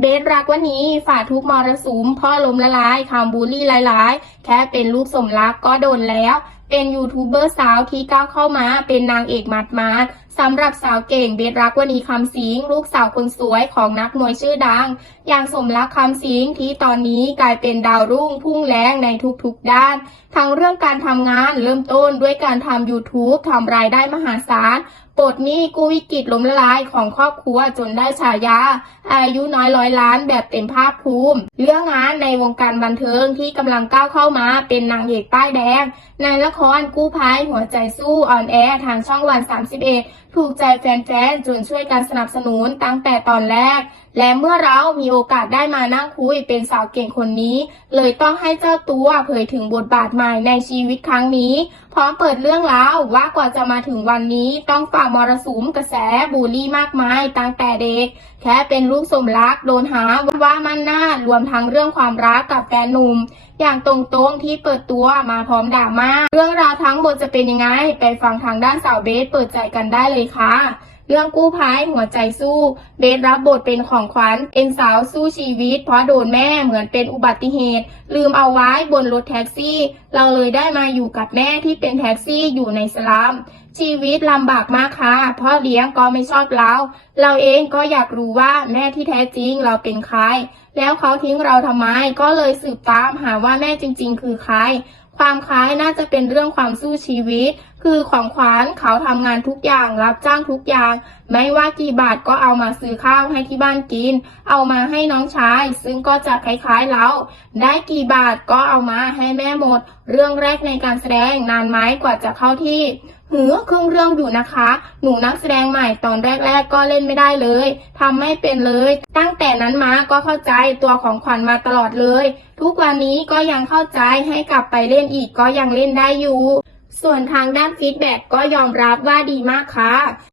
เบสรักวันนี้ฝ่าทุกมรสุมพ่อล้มละลายคำบูลลี่หลายๆ แค่เป็นลูกสมรักก็โดนแล้ว เป็นยูทูบเบอร์สาวที่ก้าวเข้ามา เป็นนางเอกมัดมาด สำหรับสาวเก่งเบสรักวันนี้คำสิงลูกสาวคนสวยของนักมวยชื่อดัง อย่างสมรักคำสิงที่ตอนนี้กลายเป็นดาวรุ่งพุ่งแรงในทุกๆด้าน ทั้งเรื่องการทำงานเริ่มต้นด้วยการทำ YouTube ทำรายได้มหาศาลปลดหนี้กู้วิกฤตล้มละลายของครอบครัวจนได้ฉายา อายุน้อยร้อยล้านแบบเต็มภาคภูมิ เรื่องงานในวงการบันเทิงที่กำลังก้าวเข้ามาเป็นนางเอกป้ายแดง ในละครกู้ภัยหัวใจสู้ออนแอร์ทางช่องวัน 31ถูกใจแฟนๆจนช่วยการสนับสนุนตั้งแต่ตอนแรก และเมื่อเรามีโอกาสได้มานั่งคุยเป็นสาวเก่งคนนี้ เลยต้องให้เจ้าตัวเผยถึงบทบาทใหม่ในชีวิตครั้งนี้ พร้อมเปิดเรื่องราวว่ากว่าจะมาถึงวันนี้ต้องฝ่ามรสุมกระแสบูลลี่มากมายตั้งแต่เด็ก แค่เป็นลูกสมรักโดนหาว่ามันหน้ารวมทั้งเรื่องความรักกับแฟนหนุ่ม อย่างตรงๆที่เปิดตัวมาพร้อมดราม่าเรื่องราวทั้งหมดจะเป็นยังไง ไปฟังทางด้านสาวเบสเปิดใจกันได้เลยค่ะ เรื่องกู้ภัยหัวใจสู้ เบสรับบทเป็นของขวัญเป็นสาวสู้ชีวิต เพราะโดนแม่เหมือนเป็นอุบัติเหตุ ลืมเอาไว้บนรถแท็กซี่ เราเลยได้มาอยู่กับแม่ที่เป็นแท็กซี่อยู่ในสลัมชีวิตลำบากมากค่ะพ่อเลี้ยงก็ไม่ชอบเรา เราเองก็อยากรู้ว่าแม่ที่แท้จริงเราเป็นใคร แล้วเขาทิ้งเราทำไมก็เลยสืบตามหาว่าแม่จริง ๆ คือใคร ความคล้ายน่าจะเป็นเรื่องความสู้ชีวิต คือของขวัญเขาทำงานทุกอย่างรับจ้างทุกอย่าง ไม่ว่ากี่บาทก็เอามาซื้อข้าวให้ที่บ้านกิน เอามาให้น้องชาย ซึ่งก็จะคล้ายๆเราได้กี่บาทก็เอามาให้แม่หมด เรื่องแรกในการแสดงนานไหมกว่าจะเข้าที่หือครึ่งเรื่องอยู่นะคะ หนูนักแสดงใหม่ตอนแรก ๆ ก็เล่นไม่ได้เลยทำไม่เป็นเลย ตั้งแต่นั้นมาก็เข้าใจตัวของขวัญมาตลอดเลย ทุกวันนี้ก็ยังเข้าใจให้กลับไปเล่นอีกก็ยังเล่นได้อยู่ ส่วนทางด้านฟีดแบ็กก็ยอมรับว่าดีมากค่ะ